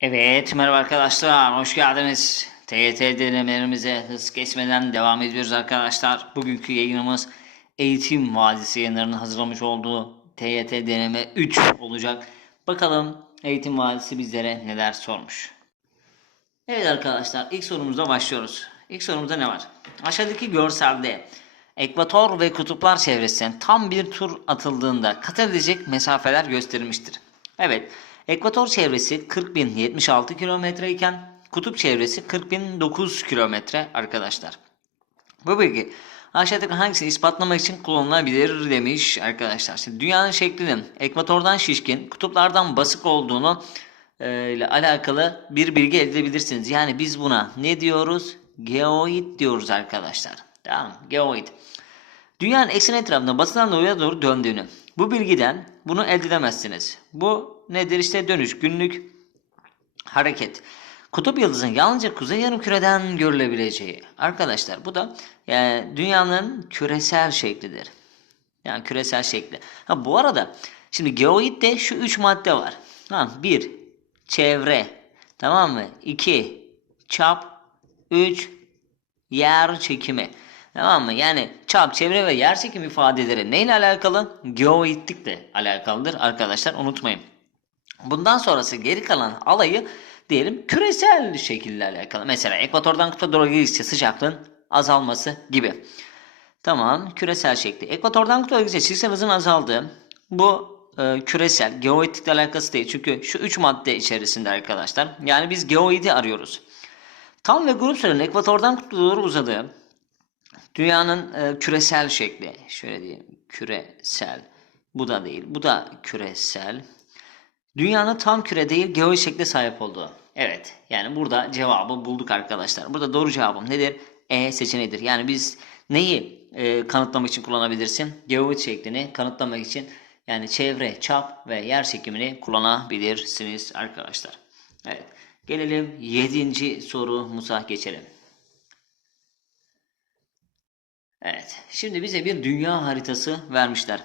Evet, merhaba arkadaşlar, hoş geldiniz. TYT denemelerimize hız kesmeden devam ediyoruz arkadaşlar. Bugünkü yayınımız Eğitim Vadisi yayınlarının hazırlamış olduğu TYT deneme 3 olacak. Bakalım Eğitim Vadisi bizlere neler sormuş. Evet arkadaşlar, ilk sorumuzla başlıyoruz. İlk sorumuzda ne var? Aşağıdaki görselde ekvator ve kutuplar çevresinden tam bir tur atıldığında kat edilecek mesafeler gösterilmiştir. Evet, ekvator çevresi 40.076 kilometre iken kutup çevresi 40.009 kilometre arkadaşlar. Bu bilgi aşağıdaki hangisini ispatlamak için kullanılabilir demiş arkadaşlar. Şimdi dünyanın şeklinin ekvatordan şişkin, kutuplardan basık olduğunu e, ile alakalı bir bilgi elde edebilirsiniz. Yani biz buna ne diyoruz? Geoid diyoruz arkadaşlar. Tamam? Geoid. Dünyanın eksen etrafında batıdan doğuya doğru döndüğünü. Bu bilgiden bunu elde edemezsiniz. Bu nedir? İşte dönüş, günlük hareket. Kutup yıldızın yalnızca kuzey yarımküreden görülebileceği. Arkadaşlar bu da yani dünyanın küresel şeklidir. Yani küresel şekli. Ha bu arada şimdi geoidde şu üç madde var. Tamam bir çevre tamam mı? İki çap. Üç yer çekimi. Tamam mı? Yani çap, çevre ve yer çekimi ifadeleri neyle alakalı? Geoidlikle alakalıdır arkadaşlar unutmayın. Bundan sonrası geri kalan alayı diyelim küresel şekille alakalı. Mesela ekvatordan kutba doğru gidişçe sıcaklığın azalması gibi. Tamam küresel şekli. Ekvatordan kutba gidişçe çizgisel hızın azaldığı bu e, küresel geoidlikle alakası değil. Çünkü şu üç madde içerisinde arkadaşlar. Yani biz geoidi arıyoruz. Tam ve grup sürenin ekvatordan kutba doğru uzadığı dünyanın e, küresel şekli. Şöyle diyeyim küresel. Bu da değil. Bu da küresel. Dünyanın tam küre değil geoid şekle sahip olduğu. Evet. Yani burada cevabı bulduk arkadaşlar. Burada doğru cevabım nedir? E seçeneğidir. Yani biz neyi e, kanıtlamak için kullanabilirsin? Geoid şeklini kanıtlamak için yani çevre, çap ve yer çekimini kullanabilirsiniz arkadaşlar. Evet. Gelelim 7. sorumuza geçelim. Evet. Şimdi bize bir dünya haritası vermişler.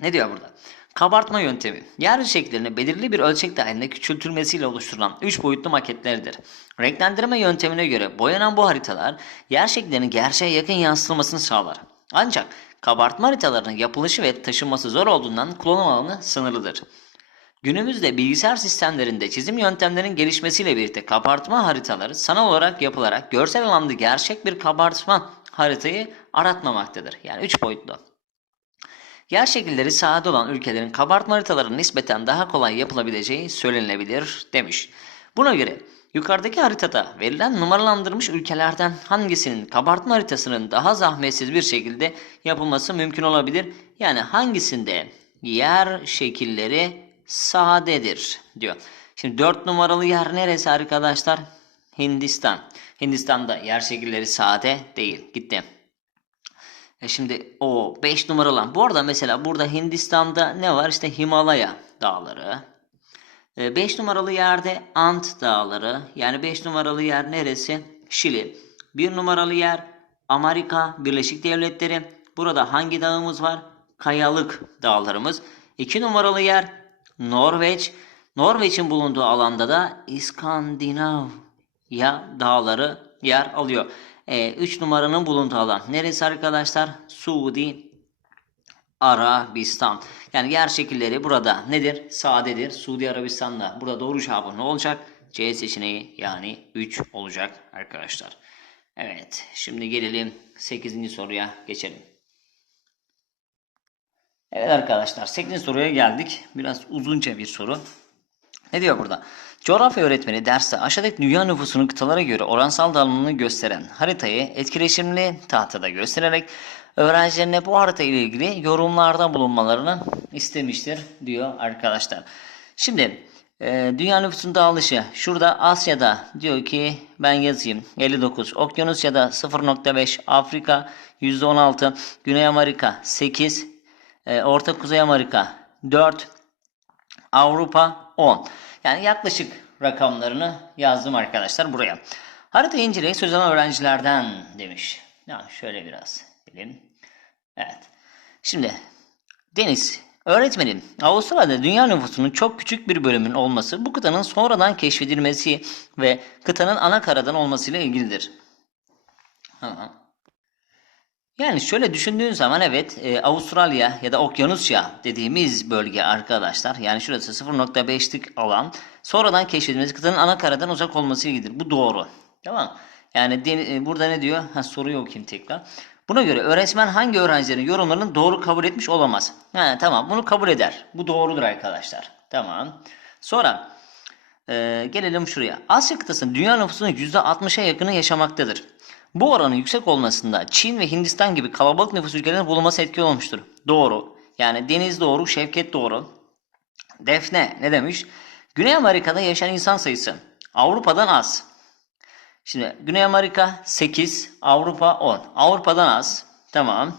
Ne diyor burada? Kabartma yöntemi, yer şekillerini belirli bir ölçek dahilinde küçültülmesiyle oluşturulan 3 boyutlu maketlerdir. Renklendirme yöntemine göre boyanan bu haritalar yer şekillerinin gerçeğe yakın yansıtılmasını sağlar. Ancak kabartma haritalarının yapılışı ve taşınması zor olduğundan kullanım alanı sınırlıdır. Günümüzde bilgisayar sistemlerinde çizim yöntemlerinin gelişmesiyle birlikte kabartma haritaları sanal olarak yapılarak görsel anlamda gerçek bir kabartma haritayı aratmamaktadır. Yani 3 boyutlu. Yer şekilleri sahada olan ülkelerin kabartma haritalarının nispeten daha kolay yapılabileceği söylenilebilir demiş. Buna göre yukarıdaki haritada verilen numaralandırmış ülkelerden hangisinin kabartma haritasının daha zahmetsiz bir şekilde yapılması mümkün olabilir? Yani hangisinde yer şekilleri sadedir diyor. Şimdi 4 numaralı yer neresi arkadaşlar? Hindistan. Hindistan'da yer şekilleri sade değil. Gitti. E şimdi o 5 numaralı. Bu arada mesela burada Hindistan'da ne var? İşte Himalaya dağları. 5 numaralı yerde Ant dağları. Yani 5 numaralı yer neresi? Şili. 1 numaralı yer Amerika Birleşik Devletleri. Burada hangi dağımız var? Kayalık dağlarımız. 2 numaralı yer Norveç. Norveç'in bulunduğu alanda da İskandinavya dağları yer alıyor. 3 numaranın bulunduğu alan. Neresi arkadaşlar? Suudi Arabistan. Yani yer şekilleri burada nedir? Sadedir. Suudi Arabistan'da. Burada doğru cevabı ne olacak? C seçeneği yani 3 olacak arkadaşlar. Evet. Şimdi gelelim 8. soruya geçelim. Evet arkadaşlar 8. soruya geldik. Biraz uzunca bir soru. Ne diyor burada? Coğrafya öğretmeni derste aşağıdaki dünya nüfusunun kıtalara göre oransal dağılımını gösteren haritayı etkileşimli tahtada göstererek öğrencilerine bu harita ile ilgili yorumlarda bulunmalarını istemiştir diyor arkadaşlar. Şimdi e, dünya nüfusunun dağılışı şurada Asya'da diyor ki ben yazayım 59 Okyanusya'da 0.5 Afrika %16 Güney Amerika 8 e, Orta Kuzey Amerika 4 Avrupa 10 yani yaklaşık rakamlarını yazdım arkadaşlar buraya. Haritayı inceleyin söz alan öğrencilerden demiş. Ya şöyle biraz bilim. Evet. Şimdi Deniz Öğretmenim, Avustralya'da dünya nüfusunun çok küçük bir bölümünün olması bu kıtanın sonradan keşfedilmesi ve kıtanın ana karadan olmasıyla ilgilidir. Ha. Yani şöyle düşündüğün zaman evet e, Avustralya ya da Okyanusya dediğimiz bölge arkadaşlar yani şurası 0.5'lik alan sonradan keşfedilmesi kıtanın ana karadan uzak olması ilgilidir. Bu doğru. Tamam Yani den- e, burada ne diyor? Ha, soruyu okuyayım tekrar. Buna göre öğretmen hangi öğrencilerin yorumlarını doğru kabul etmiş olamaz. Ha, tamam bunu kabul eder. Bu doğrudur arkadaşlar. Tamam. Sonra ee, gelelim şuraya. Asya kıtasının dünya nüfusunun %60'a yakını yaşamaktadır. Bu oranın yüksek olmasında Çin ve Hindistan gibi kalabalık nüfus ülkelerinin bulunması etkili olmuştur. Doğru. Yani Deniz doğru, Şevket doğru. Defne ne demiş? Güney Amerika'da yaşayan insan sayısı Avrupa'dan az. Şimdi Güney Amerika 8, Avrupa 10. Avrupa'dan az. Tamam.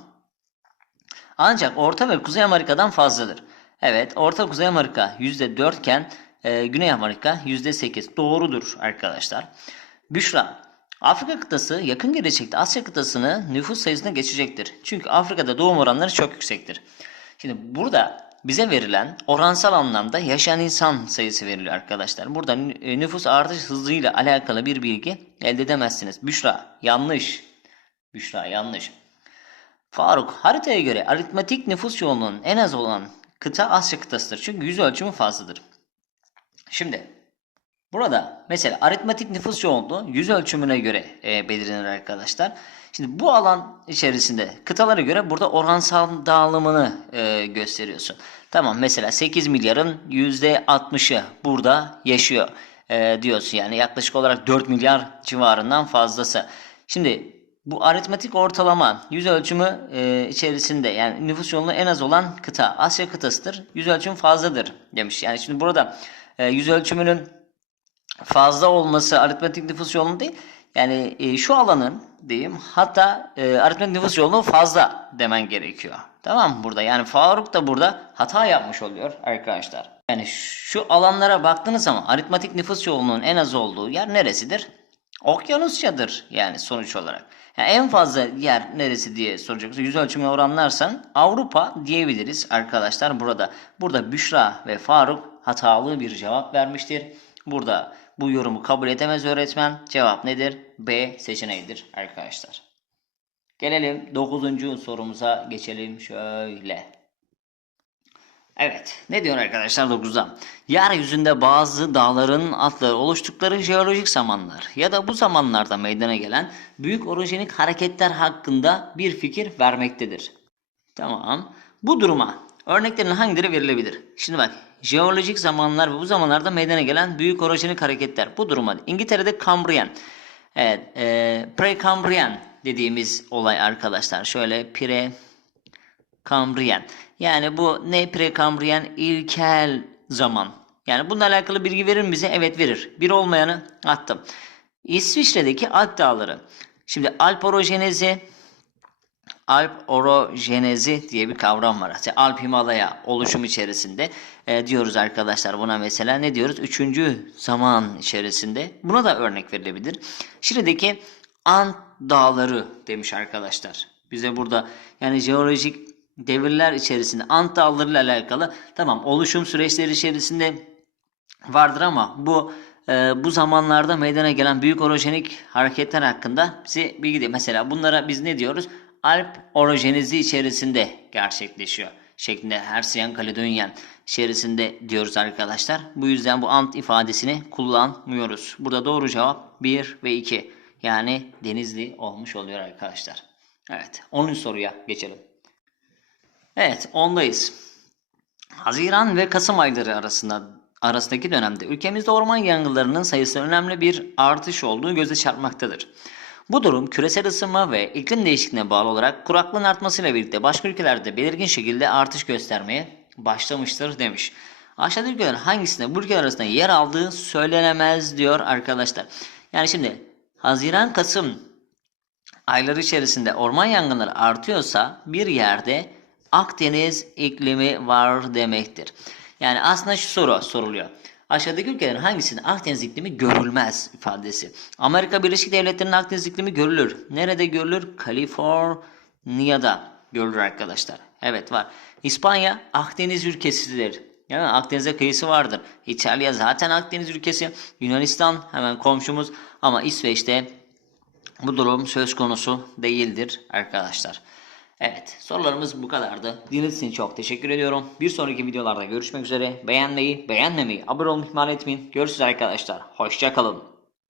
Ancak Orta ve Kuzey Amerika'dan fazladır. Evet, Orta Kuzey Amerika %4 iken e, Güney Amerika %8. Doğrudur arkadaşlar. Büşra, Afrika kıtası yakın gelecekte Asya kıtasını nüfus sayısına geçecektir. Çünkü Afrika'da doğum oranları çok yüksektir. Şimdi burada bize verilen oransal anlamda yaşayan insan sayısı veriliyor arkadaşlar. Burada e, nüfus artış hızıyla alakalı bir bilgi elde edemezsiniz. Büşra, yanlış. Büşra, yanlış. Faruk, haritaya göre aritmetik nüfus yoğunluğunun en az olan kıta Asya kıtasıdır. Çünkü yüz ölçümü fazladır. Şimdi burada mesela aritmetik nüfus yoğunluğu yüz ölçümüne göre e, belirlenir arkadaşlar. Şimdi bu alan içerisinde kıtalara göre burada oransal dağılımını e, gösteriyorsun. Tamam mesela 8 milyarın %60'ı burada yaşıyor e, diyorsun. Yani yaklaşık olarak 4 milyar civarından fazlası. Şimdi bu aritmetik ortalama yüz ölçümü e, içerisinde yani nüfus yoğunluğu en az olan kıta Asya kıtasıdır. Yüz ölçüm fazladır demiş. Yani şimdi burada e, yüz ölçümünün fazla olması aritmetik nüfus yoğunluğu değil. Yani e, şu alanın diyeyim hatta e, aritmetik nüfus yoğunluğu fazla demen gerekiyor. Tamam mı burada? Yani Faruk da burada hata yapmış oluyor arkadaşlar. Yani şu alanlara baktığınız zaman aritmetik nüfus yoğunluğunun en az olduğu yer neresidir? Okyanusya'dır yani sonuç olarak. Yani en fazla yer neresi diye soracaksa yüz ölçümüne oranlarsan Avrupa diyebiliriz arkadaşlar burada. Burada Büşra ve Faruk hatalı bir cevap vermiştir. Burada bu yorumu kabul edemez öğretmen. Cevap nedir? B seçeneğidir arkadaşlar. Gelelim 9. sorumuza geçelim şöyle. Evet, ne diyor arkadaşlar 9'da? Yeryüzünde bazı dağların atları oluştukları jeolojik zamanlar ya da bu zamanlarda meydana gelen büyük orojenik hareketler hakkında bir fikir vermektedir. Tamam. Bu duruma örneklerin hangileri verilebilir? Şimdi bak, jeolojik zamanlar ve bu zamanlarda meydana gelen büyük orojenik hareketler. Bu duruma İngiltere'de Cambrian, evet, e, Precambrian dediğimiz olay arkadaşlar. Şöyle pre Kambriyen. Yani bu ne prekambriyen ilkel zaman. Yani bununla alakalı bilgi verir mi bize? Evet verir. Bir olmayanı attım. İsviçre'deki Alp dağları. Şimdi Alp orojenezi Alp orojenezi diye bir kavram var. İşte Alp Himalaya oluşum içerisinde e, diyoruz arkadaşlar buna mesela ne diyoruz? Üçüncü zaman içerisinde. Buna da örnek verilebilir. Şili'deki Ant dağları demiş arkadaşlar. Bize burada yani jeolojik devirler içerisinde Ant dağları ile alakalı tamam oluşum süreçleri içerisinde vardır ama bu e, bu zamanlarda meydana gelen büyük orojenik hareketler hakkında bize bilgi değil. Mesela bunlara biz ne diyoruz? Alp orojenizi içerisinde gerçekleşiyor şeklinde Hersiyan Kaledonyan içerisinde diyoruz arkadaşlar. Bu yüzden bu ant ifadesini kullanmıyoruz. Burada doğru cevap 1 ve 2. Yani Denizli olmuş oluyor arkadaşlar. Evet 10. soruya geçelim. Evet ondayız. Haziran ve Kasım ayları arasında arasındaki dönemde ülkemizde orman yangınlarının sayısı önemli bir artış olduğu göze çarpmaktadır. Bu durum küresel ısınma ve iklim değişikliğine bağlı olarak kuraklığın artmasıyla birlikte başka ülkelerde belirgin şekilde artış göstermeye başlamıştır demiş. Aşağıdaki ülkelerin hangisinde bu ülkeler arasında yer aldığı söylenemez diyor arkadaşlar. Yani şimdi Haziran-Kasım ayları içerisinde orman yangınları artıyorsa bir yerde Akdeniz iklimi var demektir. Yani aslında şu soru soruluyor. Aşağıdaki ülkelerin hangisinde Akdeniz iklimi görülmez ifadesi. Amerika Birleşik Devletleri'nin Akdeniz iklimi görülür. Nerede görülür? Kaliforniya'da görülür arkadaşlar. Evet var. İspanya Akdeniz ülkesidir. Yani Akdeniz'e kıyısı vardır. İtalya zaten Akdeniz ülkesi. Yunanistan hemen komşumuz. Ama İsveç'te bu durum söz konusu değildir arkadaşlar. Evet sorularımız bu kadardı. Dinlediğiniz için çok teşekkür ediyorum. Bir sonraki videolarda görüşmek üzere. Beğenmeyi, beğenmemeyi, abone olmayı ihmal etmeyin. Görüşürüz arkadaşlar. Hoşçakalın.